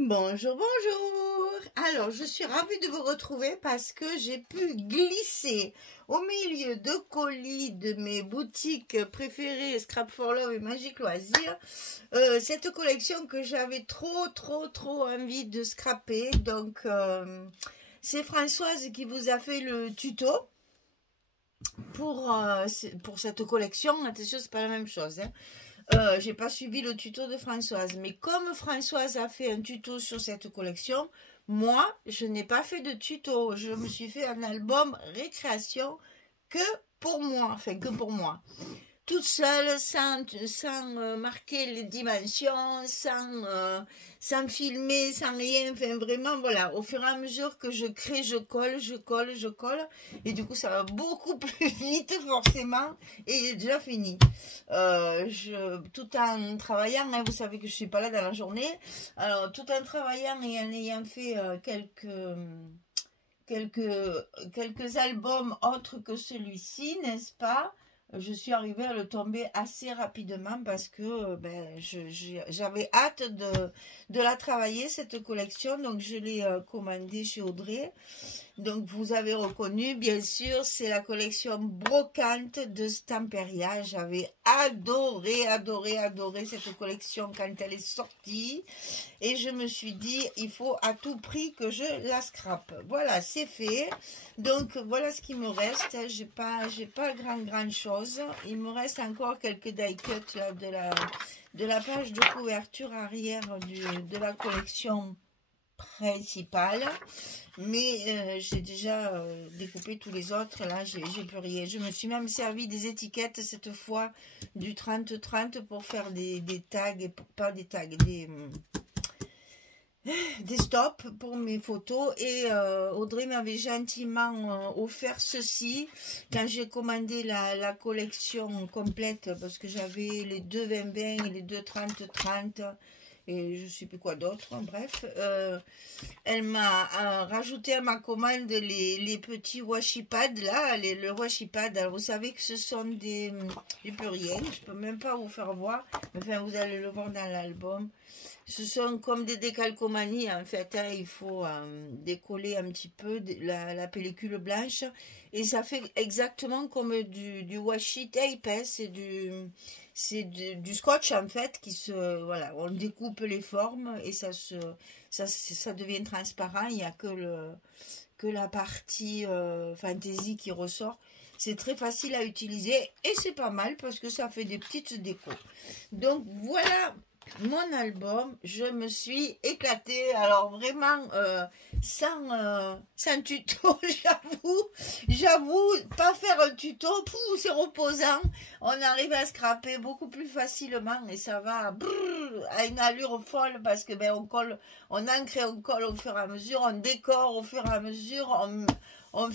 Bonjour, bonjour. Alors, je suis ravie de vous retrouver parce que j'ai pu glisser au milieu de colis de mes boutiques préférées, Scrap for Love et Magic Loisirs, cette collection que j'avais trop envie de scraper. Donc, c'est Françoise qui vous a fait le tuto pour cette collection. Attention, c'est pas la même chose, hein. J'ai pas suivi le tuto de Françoise, mais comme Françoise a fait un tuto sur cette collection, moi, je n'ai pas fait de tuto. Je me suis fait un album récréation que pour moi, enfin que pour moi, toute seule, sans marquer les dimensions, sans filmer, sans rien. Enfin, vraiment, voilà, au fur et à mesure que je crée, je colle. Et du coup, ça va beaucoup plus vite, forcément. Et il est déjà fini. Tout en travaillant, hein, vous savez que je suis pas là dans la journée. Alors, tout en travaillant et en ayant fait quelques albums autres que celui-ci, n'est-ce pas? Je suis arrivée à le tomber assez rapidement parce que j'avais hâte de la travailler, cette collection. Donc, je l'ai commandée chez Audrey. Donc, vous avez reconnu, bien sûr, c'est la collection Brocante de Stamperia. J'avais adoré cette collection quand elle est sortie. Et je me suis dit, il faut à tout prix que je la scrape. Voilà, c'est fait. Donc, voilà ce qui me reste. J'ai pas grand chose. Il me reste encore quelques die cuts là, de la page de couverture arrière de la collection principale, mais j'ai déjà découpé tous les autres. Là, j'ai plus rien. Je me suis même servi des étiquettes cette fois du 30-30 pour faire des tags, pas des tags, des stops pour mes photos. Et Audrey m'avait gentiment offert ceci quand j'ai commandé la collection complète, parce que j'avais les deux 20-20 et les deux 30-30 et je sais plus quoi d'autre, bref. Elle m'a rajouté à ma commande les petits washi pads là, le washi pad. Alors vous savez que ce sont des, j'ai plus rien, je peux même pas vous faire voir, enfin vous allez le voir dans l'album. Ce sont comme des décalcomanies en fait, hein. Il faut décoller un petit peu la pellicule blanche et ça fait exactement comme du washi tape, hein. C'est du scotch en fait voilà, on découpe les formes et ça devient transparent. Il n'y a que la partie fantaisie qui ressort. C'est très facile à utiliser et c'est pas mal parce que ça fait des petites décos. Donc voilà mon album, je me suis éclatée. Alors vraiment sans tuto, j'avoue, pas faire un tuto, c'est reposant. On arrive à scraper beaucoup plus facilement et ça va à une allure folle parce que on colle, on encre et on colle au fur et à mesure, on décore au fur et à mesure, on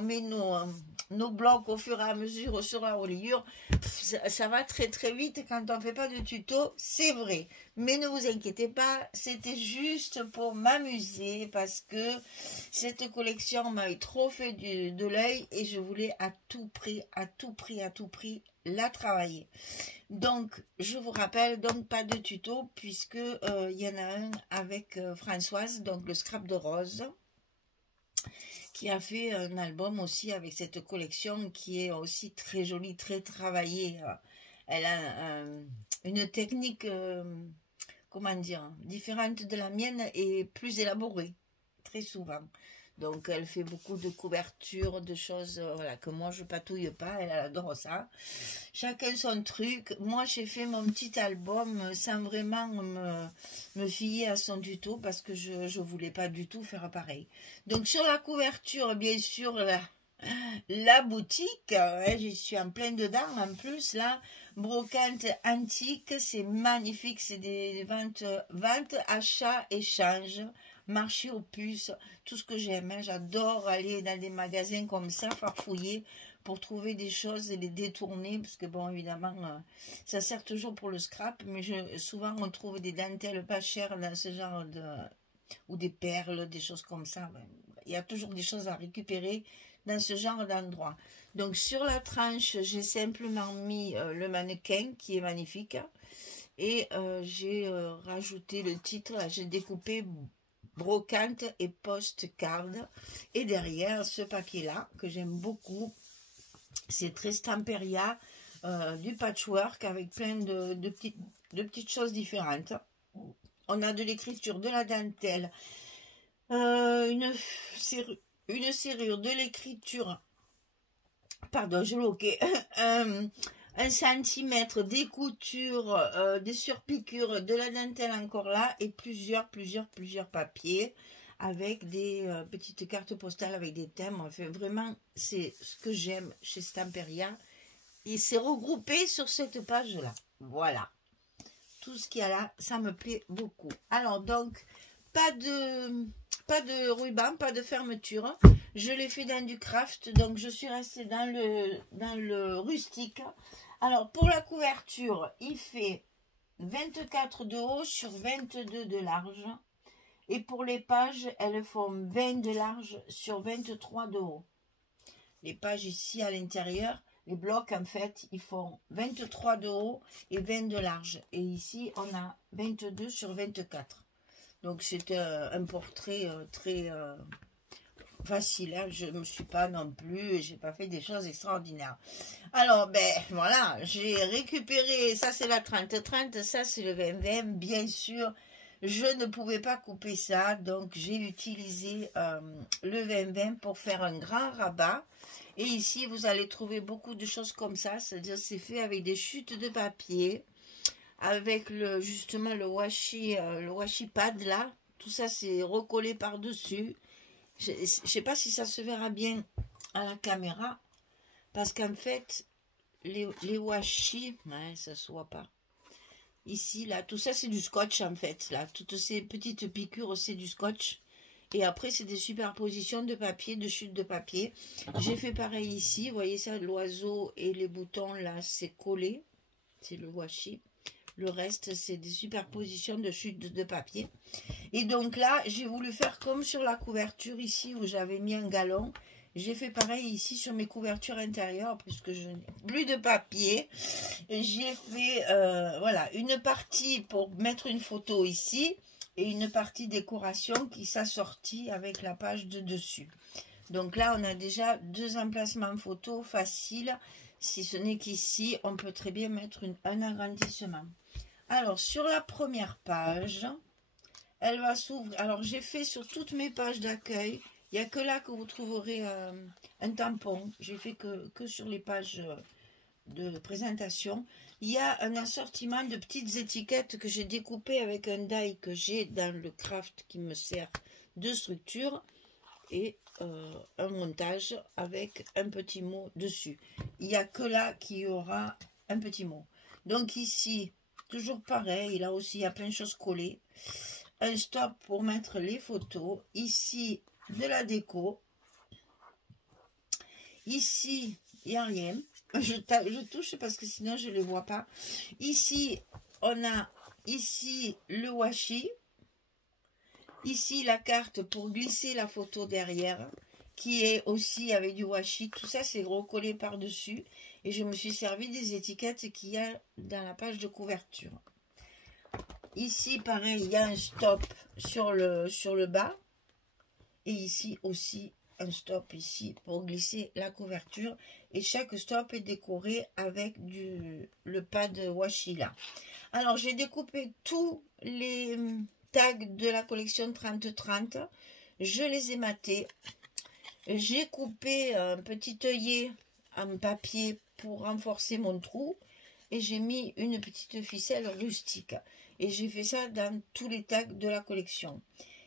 met nos blocs au fur et à mesure sur la reliure. Ça va très vite quand on ne fait pas de tuto, c'est vrai. Mais ne vous inquiétez pas, c'était juste pour m'amuser parce que cette collection m'a trop fait de l'œil et je voulais à tout prix la travailler. Donc, je vous rappelle, donc pas de tuto puisque il y en a un avec Françoise, donc le scrap de rose, qui a fait un album aussi avec cette collection qui est aussi très jolie, très travaillée. Elle a une technique, comment dire, différente de la mienne et plus élaborée, très souvent. Donc elle fait beaucoup de couvertures, de choses voilà, que moi je patouille pas, elle adore ça. Chacun son truc. Moi j'ai fait mon petit album sans vraiment me fier à son tuto parce que je voulais pas du tout faire pareil. Donc sur la couverture, bien sûr, la boutique, hein, j'y suis en plein dedans en plus là. Brocante antique, c'est magnifique, c'est des ventes, achats, échanges, marché aux puces, tout ce que j'aime, hein. J'adore aller dans des magasins comme ça, farfouiller pour trouver des choses et les détourner, parce que bon, évidemment, ça sert toujours pour le scrap, mais souvent on trouve des dentelles pas chères dans ce genre ou des perles, des choses comme ça. Il y a toujours des choses à récupérer dans ce genre d'endroit. Donc sur la tranche, j'ai simplement mis le mannequin qui est magnifique. Et j'ai rajouté le titre, j'ai découpé brocante et postcard. Et derrière ce paquet-là, que j'aime beaucoup, c'est très Stamperia, du patchwork avec plein de petites choses différentes. On a de l'écriture, de la dentelle, une serrure, de l'écriture, pardon, je bloquais, 1 cm, des coutures, des surpiqûres, de la dentelle encore là, et plusieurs papiers avec des petites cartes postales avec des thèmes. Enfin, vraiment, c'est ce que j'aime chez Stamperia. Il s'est regroupé sur cette page-là. Voilà. Tout ce qu'il y a là, ça me plaît beaucoup. Alors, donc, pas de ruban, pas de fermeture. Je l'ai fait dans du craft, donc je suis restée dans le rustique. Alors, pour la couverture, il fait 24 de haut sur 22 de large. Et pour les pages, elles font 20 de large sur 23 de haut. Les pages ici à l'intérieur, les blocs en fait, ils font 23 de haut et 20 de large. Et ici, on a 22 sur 24. Donc c'est un portrait très facile. Hein. Je ne me suis pas non plus, j'ai pas fait des choses extraordinaires. Alors, ben voilà, j'ai récupéré, ça c'est la 30-30, ça c'est le 20-20, bien sûr. Je ne pouvais pas couper ça, donc j'ai utilisé le 20-20 pour faire un grand rabat. Et ici, vous allez trouver beaucoup de choses comme ça, c'est-à-dire c'est fait avec des chutes de papier, avec justement le washi pad là. Tout ça, c'est recollé par-dessus. Je ne sais pas si ça se verra bien à la caméra, parce qu'en fait, les washi, ouais, ça se voit pas. Ici, là, tout ça, c'est du scotch, en fait. Là, toutes ces petites piqûres, c'est du scotch. Et après, c'est des superpositions de papier, de chutes de papier. J'ai fait pareil ici. Vous voyez ça, l'oiseau et les boutons, là, c'est collé. C'est le washi. Le reste, c'est des superpositions de chutes de papier. Et donc là, j'ai voulu faire comme sur la couverture ici, où j'avais mis un galon. J'ai fait pareil ici sur mes couvertures intérieures, puisque je n'ai plus de papier. J'ai fait voilà, une partie pour mettre une photo ici et une partie décoration qui s'assortit avec la page de dessus. Donc là, on a déjà 2 emplacements photo faciles. Si ce n'est qu'ici, on peut très bien mettre un agrandissement. Alors, sur la première page, elle va s'ouvrir. Alors, j'ai fait sur toutes mes pages d'accueil. Il n'y a que là que vous trouverez un tampon. J'ai fait que sur les pages de présentation. Il y a un assortiment de petites étiquettes que j'ai découpées avec un die que j'ai dans le craft qui me sert de structure. Et un montage avec un petit mot dessus. Il n'y a que là qu'il y aura un petit mot. Donc ici, toujours pareil. Là aussi, il y a plein de choses collées. Un stop pour mettre les photos. Ici, de la déco. Ici, il n'y a rien. Je touche parce que sinon je ne les vois pas. Ici, on a ici le washi. Ici, la carte pour glisser la photo derrière, qui est aussi avec du washi. Tout ça, c'est recollé par-dessus. Et je me suis servi des étiquettes qu'il y a dans la page de couverture. Ici, pareil, il y a un stop sur le bas. Et ici aussi, un stop ici pour glisser la couverture. Et chaque stop est décoré avec le pad washi là. Alors, j'ai découpé tous les tags de la collection 30-30. Je les ai matés. J'ai coupé un petit œillet en papier pour renforcer mon trou. Et j'ai mis une petite ficelle rustique. Et j'ai fait ça dans tous les tags de la collection.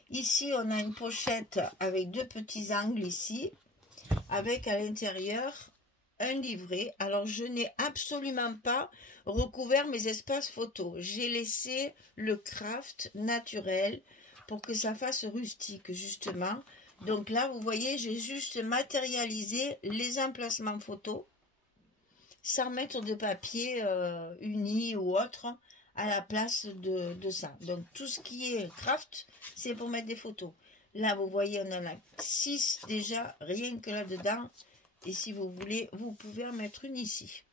Ici, on a une pochette avec 2 petits angles ici, avec à l'intérieur un livret. Alors, je n'ai absolument pas recouvert mes espaces photos. J'ai laissé le craft naturel pour que ça fasse rustique, justement. Donc là, vous voyez, j'ai juste matérialisé les emplacements photos sans mettre de papier uni ou autre à la place de ça. Donc tout ce qui est craft, c'est pour mettre des photos. Là, vous voyez, on en a 6 déjà, rien que là-dedans. Et si vous voulez, vous pouvez en mettre une ici.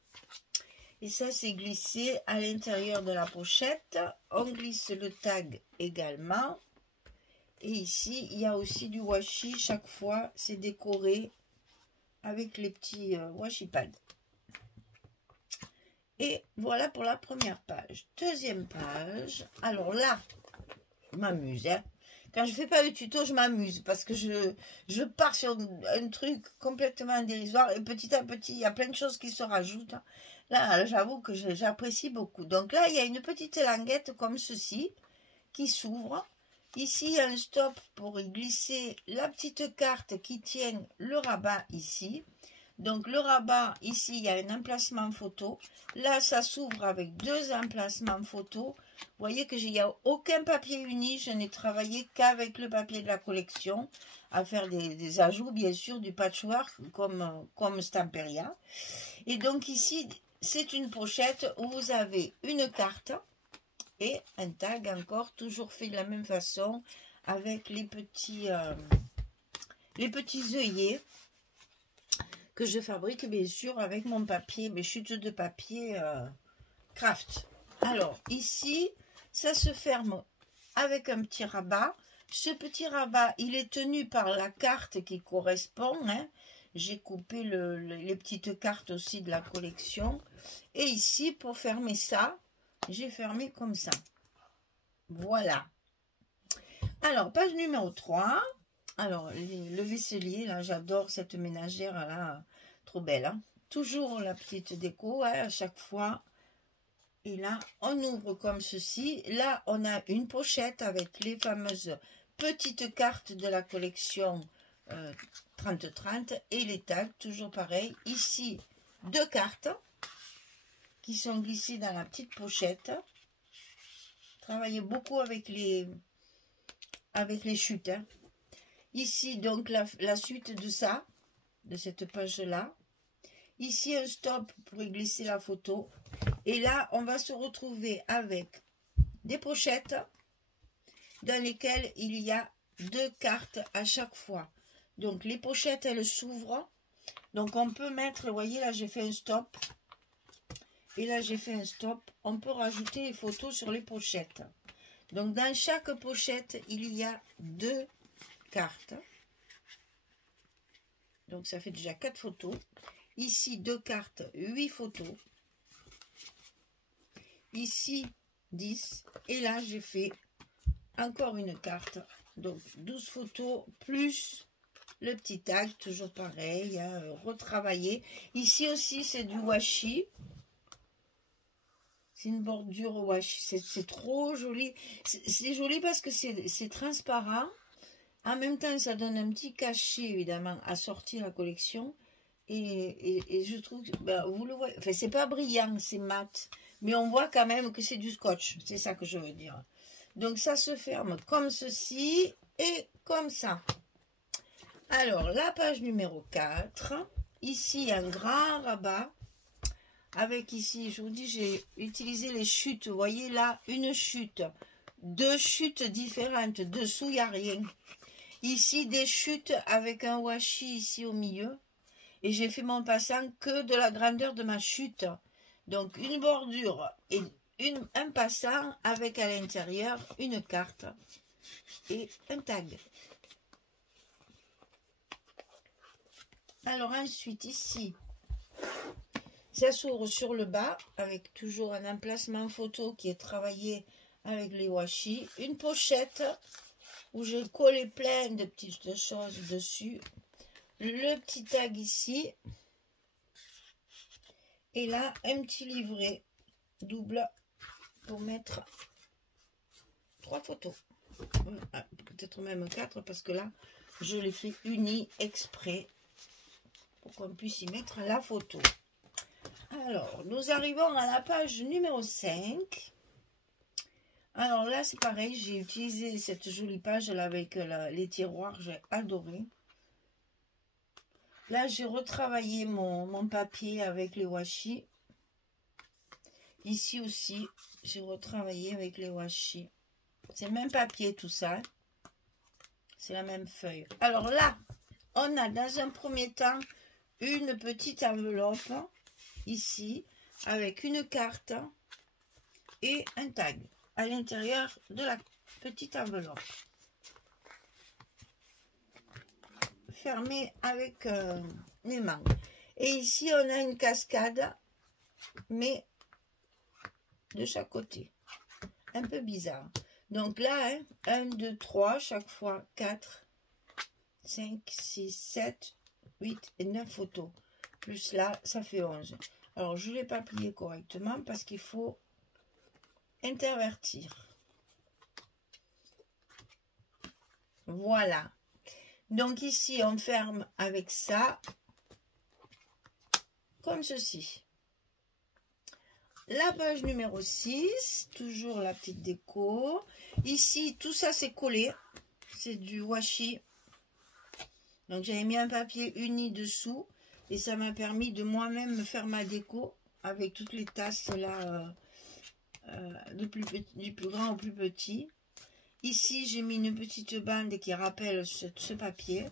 Et ça, c'est glissé à l'intérieur de la pochette. On glisse le tag également. Et ici, il y a aussi du washi. Chaque fois, c'est décoré avec les petits washi pads. Et voilà pour la première page. Deuxième page. Alors là, je m'amuse. Hein. Quand je fais pas le tuto, je m'amuse parce que je pars sur un truc complètement dérisoire et petit à petit, il y a plein de choses qui se rajoutent. Hein. Là, j'avoue que j'apprécie beaucoup. Donc là, il y a une petite languette comme ceci qui s'ouvre. Ici, il y a un stop pour y glisser la petite carte qui tient le rabat ici. Donc le rabat, ici, il y a un emplacement photo. Là, ça s'ouvre avec deux emplacements photo. Vous voyez que il n'y a aucun papier uni. Je n'ai travaillé qu'avec le papier de la collection. À faire des ajouts, bien sûr, du patchwork comme Stamperia. Et donc ici, c'est une pochette où vous avez une carte et un tag encore, toujours fait de la même façon, avec les petits œillets que je fabrique bien sûr avec mon papier, mes chutes de papier craft. Alors ici, ça se ferme avec un petit rabat. Ce petit rabat, il est tenu par la carte qui correspond. Hein. J'ai coupé les petites cartes aussi de la collection. Et ici, pour fermer ça, j'ai fermé comme ça. Voilà. Alors, page numéro 3. Alors, le vaisselier, là, j'adore cette ménagère, là, trop belle. Hein. Toujours la petite déco, hein, à chaque fois. Et là, on ouvre comme ceci. Là, on a une pochette avec les fameuses petites cartes de la collection 30-30 et les tags, toujours pareil. Ici, deux cartes qui sont glissées dans la petite pochette. Travaillez beaucoup avec les chutes. Hein. Ici, donc, la suite de ça, de cette page-là. Ici, un stop pour y glisser la photo. Et là, on va se retrouver avec des pochettes dans lesquelles il y a deux cartes à chaque fois. Donc, les pochettes, elles s'ouvrent. Donc, on peut mettre, vous voyez, là, j'ai fait un stop. Et là, j'ai fait un stop. On peut rajouter les photos sur les pochettes. Donc, dans chaque pochette, il y a deux cartes. Donc, ça fait déjà 4 photos. Ici, 2 cartes, 8 photos. Ici, 10. Et là, j'ai fait encore une carte. Donc, 12 photos plus le petit tag, toujours pareil, hein, retravaillé. Ici aussi, c'est du washi. C'est une bordure washi. C'est trop joli. C'est joli parce que c'est transparent. En même temps, ça donne un petit cachet, évidemment, à sortir la collection. Et je trouve que, ben, vous le voyez, enfin, c'est pas brillant, c'est mat. Mais on voit quand même que c'est du scotch. C'est ça que je veux dire. Donc, ça se ferme comme ceci et comme ça. Alors, la page numéro 4. Ici, un grand rabat. Avec ici, je vous dis, j'ai utilisé les chutes. Vous voyez là, une chute. 2 chutes différentes. Dessous, il n'y a rien. Ici, des chutes avec un washi ici au milieu. Et j'ai fait mon passant que de la grandeur de ma chute. Donc, une bordure et un passant avec à l'intérieur une carte et un tag. Alors, ensuite, ici, ça s'ouvre sur le bas avec toujours un emplacement photo qui est travaillé avec les washi. Une pochette où j'ai collé plein de petites choses dessus. Le petit tag ici. Et là, un petit livret double pour mettre 3 photos. Peut-être même 4 parce que là, je l'ai fait uni exprès pour qu'on puisse y mettre la photo. Alors, nous arrivons à la page numéro 5. Alors là, c'est pareil, j'ai utilisé cette jolie page là avec les tiroirs, j'ai adoré. Là, j'ai retravaillé mon papier avec les washi. Ici aussi, j'ai retravaillé avec les washi. C'est le même papier, tout ça. C'est la même feuille. Alors là, on a dans un premier temps une petite enveloppe, ici, avec une carte et un tag à l'intérieur de la petite enveloppe. Fermée avec les mains. Et ici, on a une cascade, mais de chaque côté. Un peu bizarre. Donc là, hein, 1, 2, 3, chaque fois 4, 5, 6, 7, 8 et 9 photos. Plus là, ça fait 11. Alors, je ne l'ai pas plié correctement parce qu'il faut intervertir. Voilà. Donc ici, on ferme avec ça, comme ceci. La page numéro 6, toujours la petite déco. Ici, tout ça, c'est collé. C'est du washi. Donc, j'avais mis un papier uni dessous. Et ça m'a permis de moi-même me faire ma déco avec toutes les tasses là, du plus grand au plus petit. Ici, j'ai mis une petite bande qui rappelle ce papier.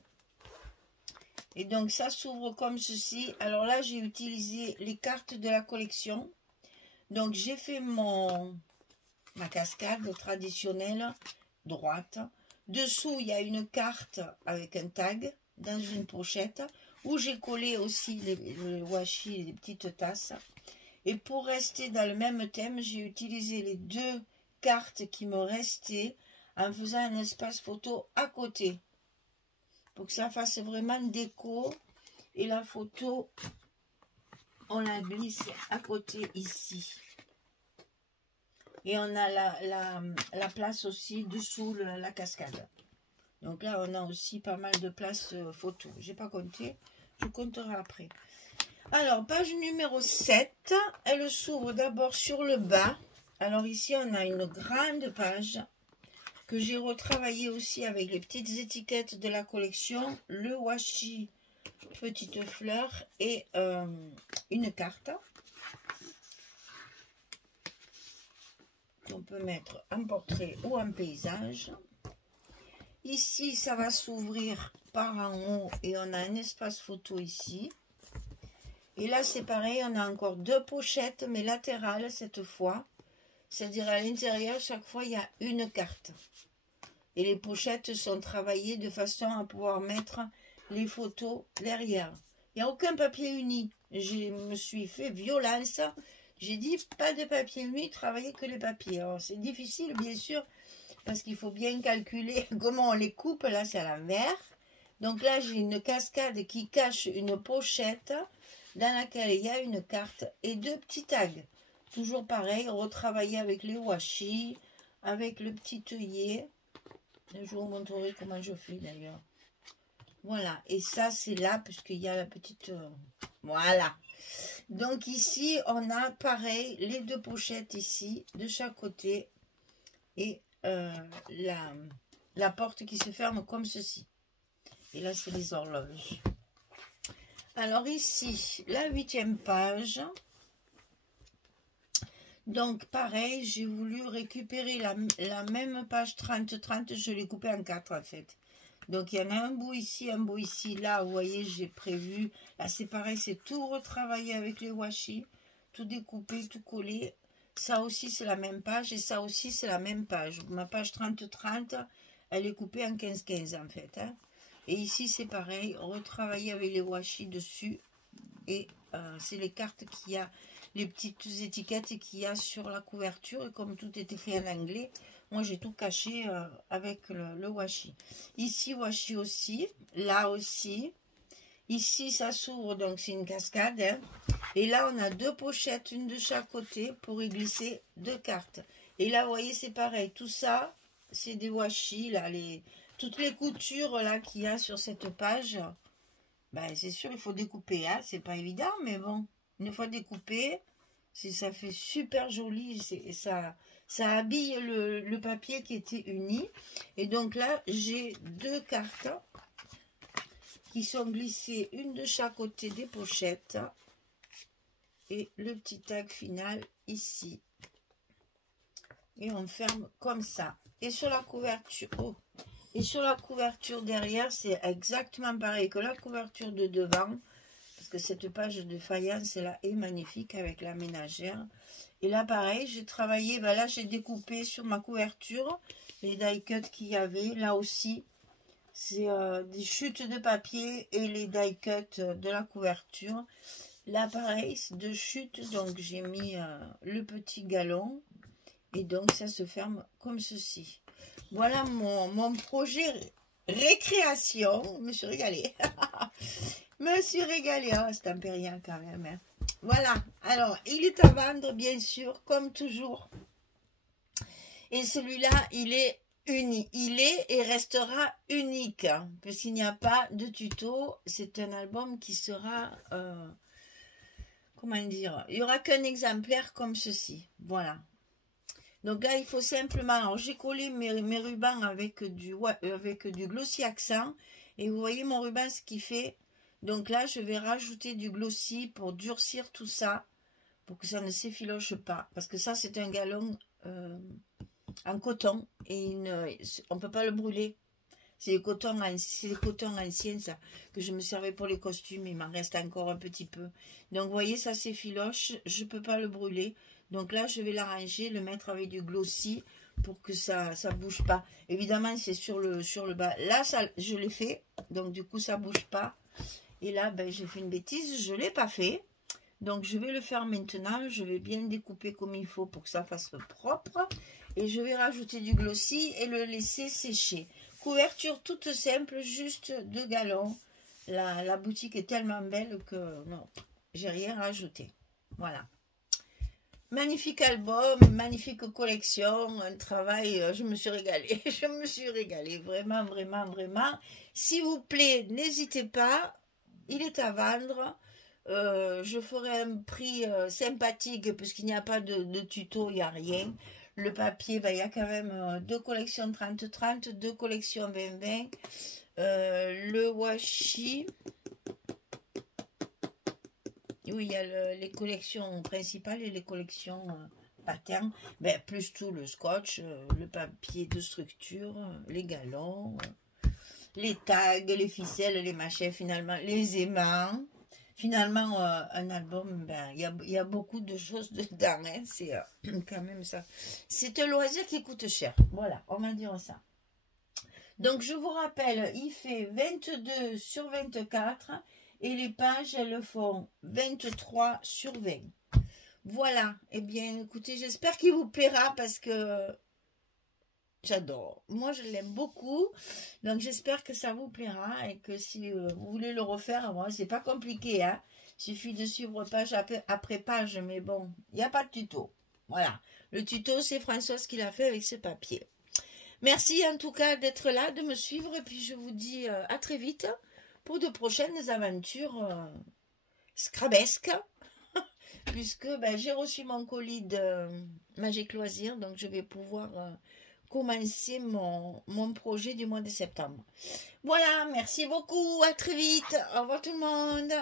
Et donc, ça s'ouvre comme ceci. Alors là, j'ai utilisé les cartes de la collection. Donc, j'ai fait ma cascade traditionnelle droite. Dessous, il y a une carte avec un tag dans une pochette où j'ai collé aussi le washi, les petites tasses. Et pour rester dans le même thème, j'ai utilisé les deux cartes qui me restaient en faisant un espace photo à côté. Pour que ça fasse vraiment déco. Et la photo, on la glisse à côté ici. Et on a la place aussi dessous la cascade. Donc là, on a aussi pas mal de place photo. J'ai pas compté, je compterai après. Alors, page numéro 7, elle s'ouvre d'abord sur le bas. Alors ici, on a une grande page que j'ai retravaillée aussi avec les petites étiquettes de la collection, le washi petite fleur et une carte qu'on peut mettre en portrait ou en paysage. Ici, ça va s'ouvrir par en haut et on a un espace photo ici. Et là, c'est pareil, on a encore deux pochettes, mais latérales cette fois. C'est-à-dire à l'intérieur, chaque fois, il y a une carte. Et les pochettes sont travaillées de façon à pouvoir mettre les photos derrière. Il n'y a aucun papier uni. Je me suis fait violence. J'ai dit, pas de papier uni, travaillez que les papiers. Alors, c'est difficile, bien sûr, parce qu'il faut bien calculer comment on les coupe. Là, c'est à l'envers. Donc là, j'ai une cascade qui cache une pochette dans laquelle il y a une carte et deux petits tags. Toujours pareil, retravailler avec les washi, avec le petit œillet. Je vous montrerai comment je fais d'ailleurs. Voilà, et ça c'est là, puisqu'il y a la petite... voilà. Donc ici, on a pareil, les deux pochettes ici, de chaque côté. Et la porte qui se ferme comme ceci. Et là, c'est les horloges. Alors ici, la 8e page. Donc pareil, j'ai voulu récupérer la même page 30-30, je l'ai coupée en 4 en fait. Donc il y en a un bout ici, un bout ici. Là, vous voyez, j'ai prévu. Là, c'est pareil, c'est tout retravaillé avec les washi. Tout découpé, tout collé. Ça aussi, c'est la même page et ça aussi, c'est la même page. Ma page 30-30, elle est coupée en 15-15 en fait. Hein. Et ici, c'est pareil, retravailler avec les washi dessus. Et c'est les cartes qu'il y a, les petites étiquettes qu'il y a sur la couverture. Et comme tout est écrit en anglais, moi, j'ai tout caché avec le washi. Ici, washi aussi. Là aussi. Ici, ça s'ouvre, donc c'est une cascade. Hein. Et là, on a deux pochettes, une de chaque côté, pour y glisser deux cartes. Et là, vous voyez, c'est pareil. Tout ça, c'est des washi, là, toutes les coutures là qu'il y a sur cette page. Ben, c'est sûr, il faut découper. Hein. C'est pas évident, mais bon. Une fois découpé, ça fait super joli. Ça habille le papier qui était uni. Et donc là, j'ai deux cartes qui sont glissées, une de chaque côté des pochettes. Et le petit tag final ici. Et on ferme comme ça. Et sur la couverture, et sur la couverture derrière, c'est exactement pareil que la couverture de devant. parce que cette page de faïence là est magnifique avec la ménagère. Et là pareil, j'ai travaillé, ben là j'ai découpé sur ma couverture les die cuts qu'il y avait. Là aussi, c'est des chutes de papier et les die cuts de la couverture. Là pareil, c'est deux chutes, donc j'ai mis le petit galon. Et donc ça se ferme comme ceci. Voilà mon projet récréation. Je me suis régalée. Me suis régalée. Oh, c'est un périen quand même. Hein. Voilà. Alors, il est à vendre, bien sûr, comme toujours. Et celui-là, il est unique. Il est et restera unique. Hein, parce qu'il n'y a pas de tuto. C'est un album qui sera... comment dire? Il n'y aura qu'un exemplaire comme ceci. Voilà. Donc là, il faut simplement... Alors, j'ai collé mes rubans avec du glossy accent. Et vous voyez mon ruban, ce qu'il fait. Donc là, je vais rajouter du glossy pour durcir tout ça. Pour que ça ne s'effiloche pas. Parce que ça, c'est un galon en coton. Et on ne peut pas le brûler. C'est des cotons anciens, ça. Que je me servais pour les costumes. Il m'en reste encore un petit peu. Donc, vous voyez, ça s'effiloche. Je ne peux pas le brûler. Donc là, je vais l'arranger, le mettre avec du glossy pour que ça ne bouge pas. Évidemment, c'est sur le bas. Là, ça, je l'ai fait. Donc, du coup, ça ne bouge pas. Et là, ben, j'ai fait une bêtise. Je ne l'ai pas fait. Donc, je vais le faire maintenant. Je vais bien découper comme il faut pour que ça fasse propre. Et je vais rajouter du glossy et le laisser sécher. Couverture toute simple, juste 2 galons. La boutique est tellement belle que non, j'ai rien rajouté. Voilà. Magnifique album, magnifique collection, un travail, je me suis régalée, je me suis régalée, vraiment, vraiment, vraiment. S'il vous plaît, n'hésitez pas, il est à vendre, je ferai un prix sympathique, puisqu'il n'y a pas de tuto, il n'y a rien. Le papier, ben, il y a quand même 2 collections 30-30, 2 collections 20-20, le washi... Oui, il y a les collections principales et les collections patterns, ben, plus tout le scotch, le papier de structure, les galons, les tags, les ficelles, les machets, finalement, les aimants. Finalement, un album, ben, il y a beaucoup de choses dedans, hein, c'est quand même ça. C'est un loisir qui coûte cher, voilà, on va dire ça. Donc, je vous rappelle, il fait 22 sur 24 et les pages, elles font 23 sur 20. Voilà, eh bien, écoutez, j'espère qu'il vous plaira parce que j'adore. Moi, je l'aime beaucoup, donc j'espère que ça vous plaira et que si vous voulez le refaire, moi, c'est pas compliqué, hein. Il suffit de suivre page après page, mais bon, il n'y a pas de tuto. Voilà, le tuto, c'est Françoise qui l'a fait avec ce papier. Merci en tout cas d'être là, de me suivre, et puis je vous dis à très vite pour de prochaines aventures scrabesques, puisque ben, j'ai reçu mon colis de Magique Loisirs, donc je vais pouvoir commencer mon projet du mois de septembre. Voilà, merci beaucoup, à très vite, au revoir tout le monde.